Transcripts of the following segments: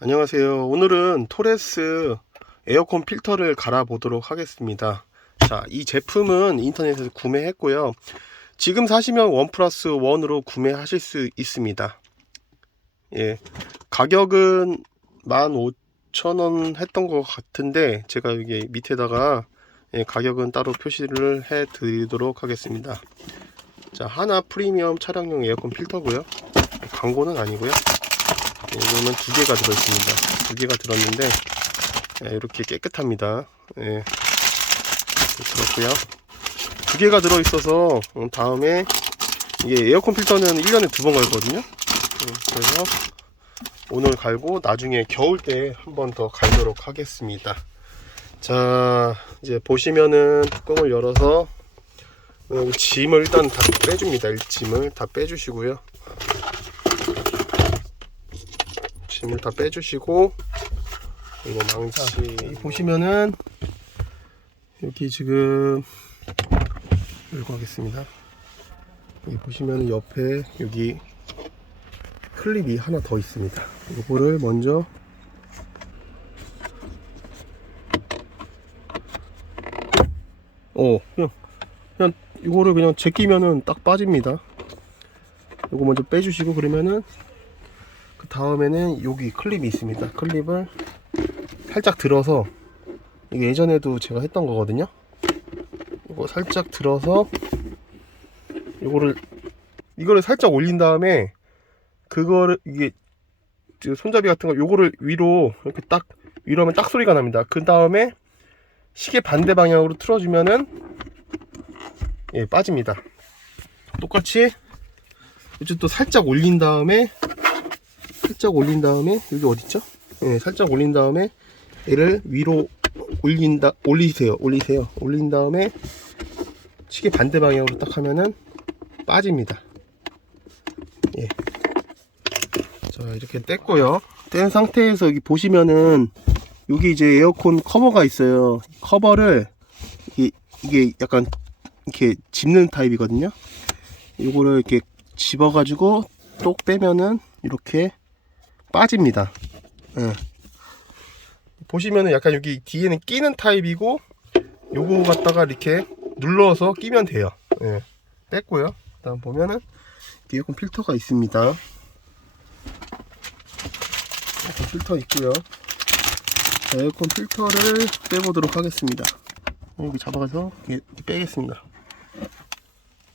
안녕하세요. 오늘은 토레스 에어컨 필터를 갈아 보도록 하겠습니다. 자, 이 제품은 인터넷에서 구매했고요. 지금 사시면 원 플러스 원으로 구매하실 수 있습니다. 예, 가격은 15,000원 했던 것 같은데 제가 여기 밑에다가 예, 가격은 따로 표시를 해 드리도록 하겠습니다. 자, 하나 프리미엄 차량용 에어컨 필터고요. 광고는 아니고요. 네, 이거는 두 개가 들어있습니다. 두 개가 들었는데 예, 이렇게 깨끗합니다. 예, 들었고요. 두 개가 들어있어서 음, 다음에 이게 에어컨 필터는 1년에 두 번 갈거든요. 음, 그래서 오늘 갈고 나중에 겨울 때 한 번 더 갈도록 하겠습니다. 자 이제 보시면은 뚜껑을 열어서 어, 짐을 일단 다 빼줍니다. 이 짐을 다 빼주시고요. 짐을 다 빼주시고 이거 망치 보시면은 여기 지금 열고 하겠습니다. 여기 보시면은 옆에 여기 클립이 하나 더 있습니다. 이거를 먼저 어 그냥 그냥 이거를 그냥 제끼면은 딱 빠집니다. 이거 먼저 빼주시고 그러면은 그 다음에는 여기 클립이 있습니다. 클립을 살짝 들어서 이게 예전에도 제가 했던 거거든요. 이거 살짝 들어서 이거를 이거를 살짝 올린 다음에 그거를 이게 그 손잡이 같은 거 요거를 위로 이렇게 딱 위로 하면 딱 소리가 납니다. 그 다음에 시계 반대 방향으로 틀어주면은 예 빠집니다. 똑같이 이제 또 살짝 올린 다음에 살짝 올린 다음에 여기 어딨죠? 예, 살짝 올린 다음에 얘를 위로 올린다 올리세요. 올리세요. 올린 다음에 시계 반대 방향으로 딱 하면은 빠집니다. 예. 자 이렇게 뗐고요. 뗀 상태에서 여기 보시면은 여기 이제 에어컨 커버가 있어요. 커버를 이게, 이게 약간 이렇게 집는 타입이거든요. 요거를 이렇게 집어 가지고 똑 빼면은 이렇게 빠집니다. 예. 보시면은 약간 여기 뒤에는 끼는 타입이고 요거 갖다가 이렇게 눌러서 끼면 돼요. 예. 뺐고요. 그다음 보면은 에어컨 필터가 있습니다. 필터 있고요. 자, 에어컨 필터를 빼보도록 하겠습니다. 여기 잡아가서 이렇게 빼겠습니다.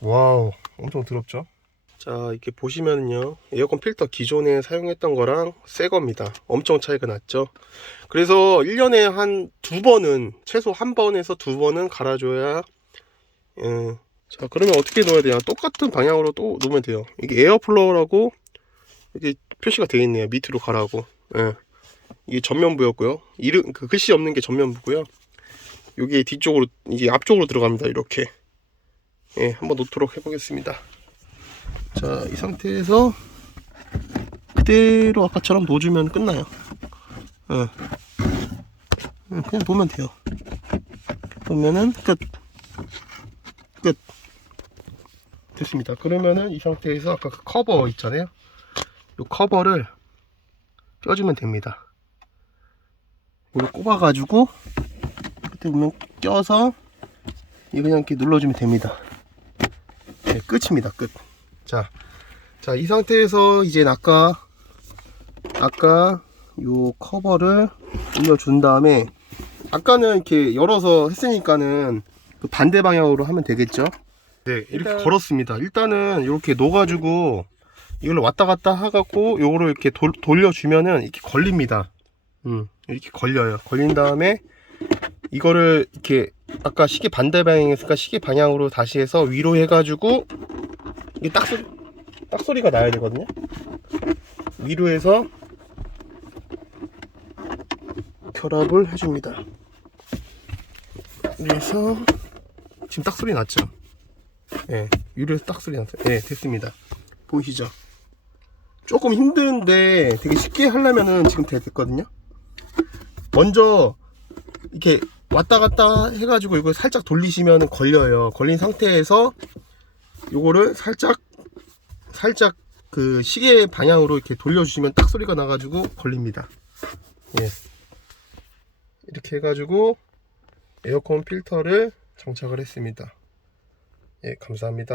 와우, 엄청 더럽죠? 자 이렇게 보시면요 에어컨 필터 기존에 사용했던 거랑 새 겁니다. 엄청 차이가 났죠? 그래서 1년에 한 두 번은 최소 한 번에서 두 번은 갈아줘야 예. 자 그러면 어떻게 넣어야 되냐 똑같은 방향으로 또 놓으면 돼요. 이게 에어플로우라고 이게 표시가 되어 있네요 밑으로 가라고. 예. 이게 전면부였고요. 이름 그 글씨 없는 게 전면부고요. 여기 뒤쪽으로 이제 앞쪽으로 들어갑니다 이렇게. 예 한번 놓도록 해보겠습니다 자, 이 상태에서 그대로 아까처럼 놓어주면 끝나요. 예. 예, 그냥 놓으면 돼요. 놓으면은 끝. 끝. 됐습니다. 그러면은 이 상태에서 아까 그 커버 있잖아요. 이 커버를 껴주면 됩니다. 이걸 꼽아가지고 그때 보면 껴서 이 그냥 이렇게 눌러주면 됩니다. 네, 끝입니다. 끝. 자, 자, 이 상태에서 이제 아까, 아까 요 커버를 올려준 다음에, 아까는 이렇게 열어서 했으니까는 그 반대 방향으로 하면 되겠죠? 네, 이렇게 일단- 걸었습니다. 일단은 이렇게 놓아가지고, 이걸로 왔다 갔다 하갖고, 요거를 이렇게 돌, 돌려주면은 이렇게 걸립니다. 음, 이렇게 걸려요. 걸린 다음에, 이거를 이렇게, 아까 시계 반대 방향이었으니까 시계 방향으로 다시 해서 위로 해가지고, 이게 딱, 소리, 딱 소리가 나야 되거든요. 위로 해서 결합을 해줍니다. 그래서 지금 딱 소리 났죠? 예, 위로에서 딱 소리 났어요. 예, 됐습니다. 보이시죠? 조금 힘든데 되게 쉽게 하려면은 지금 됐거든요. 먼저 이렇게 왔다 갔다 해가지고 이거 살짝 돌리시면 걸려요. 걸린 상태에서 요거를 살짝 살짝 그 시계 방향으로 이렇게 돌려주시면 딱 소리가 나가지고 걸립니다. 예. 이렇게 해가지고 에어컨 필터를 장착을 했습니다. 예, 감사합니다.